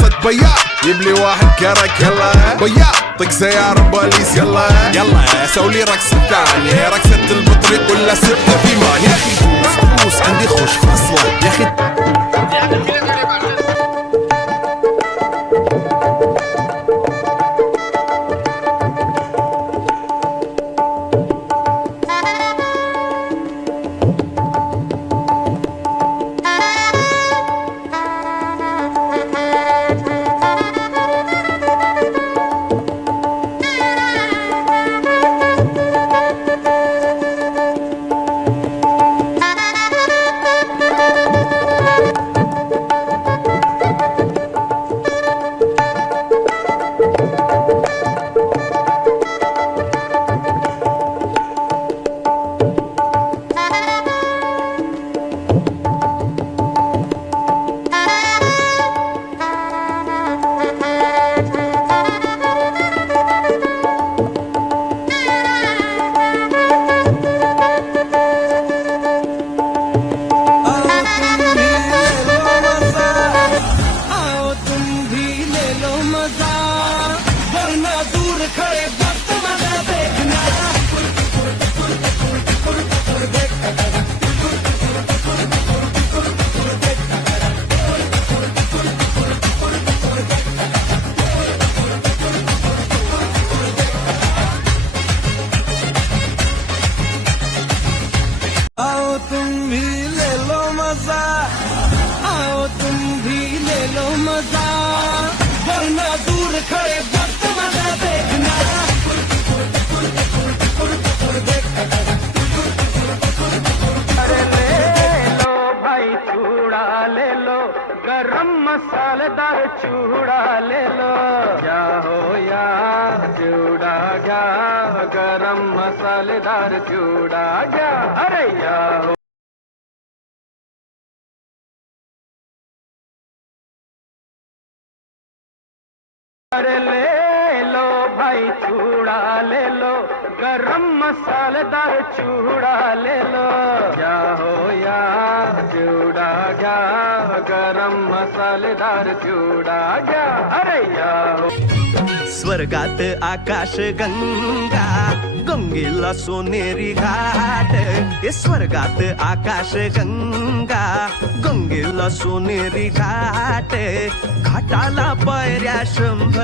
رقصة بياع جيب لي واحد كرك يلا بياع طق سيارة بوليس يلا يلا سوي لي رقصة ثانية رقصة البطريق ولا ستة في مان يا اخي دوس عندي خوش فصلة يا اخي गरम मसालेदार चूड़ा ले लो या हो या चूड़ा क्या गरम मसालेदार चूड़ा क्या अरे या हो अरे ले लो भाई चूड़ा ले लो गरम मसालेदार चूड़ा ले लो या हो या चूड़ा क्या गरम मसालेदार चूड़ा क्या अरे या हो स्वर्गात आकाश गंगा गंगेला सोनेरी घाट हे स्वर्गात आकाश गंगा गंगेला सोनेरी घाट घाटाला पायऱ्या 100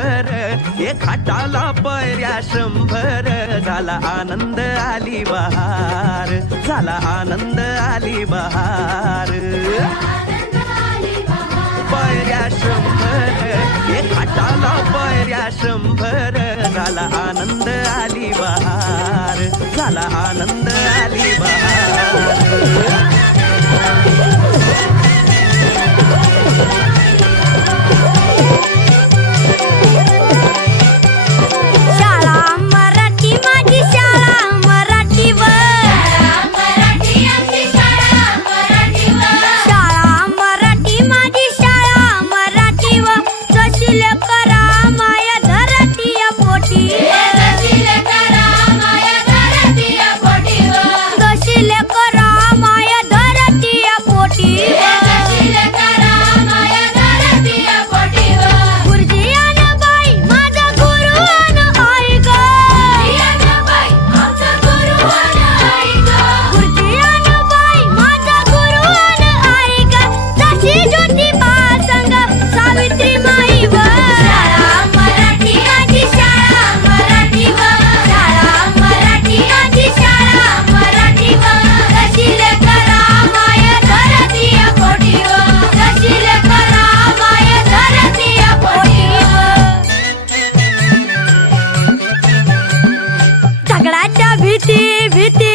हे घाटाला पायऱ्या 100 झाला आनंद आली बहार झाला आनंद आली बहार पायऱ्या 100 हे घाटाला पायऱ्या 100 झाला आनंद आली बहार झाला आनंद आली बहार भीती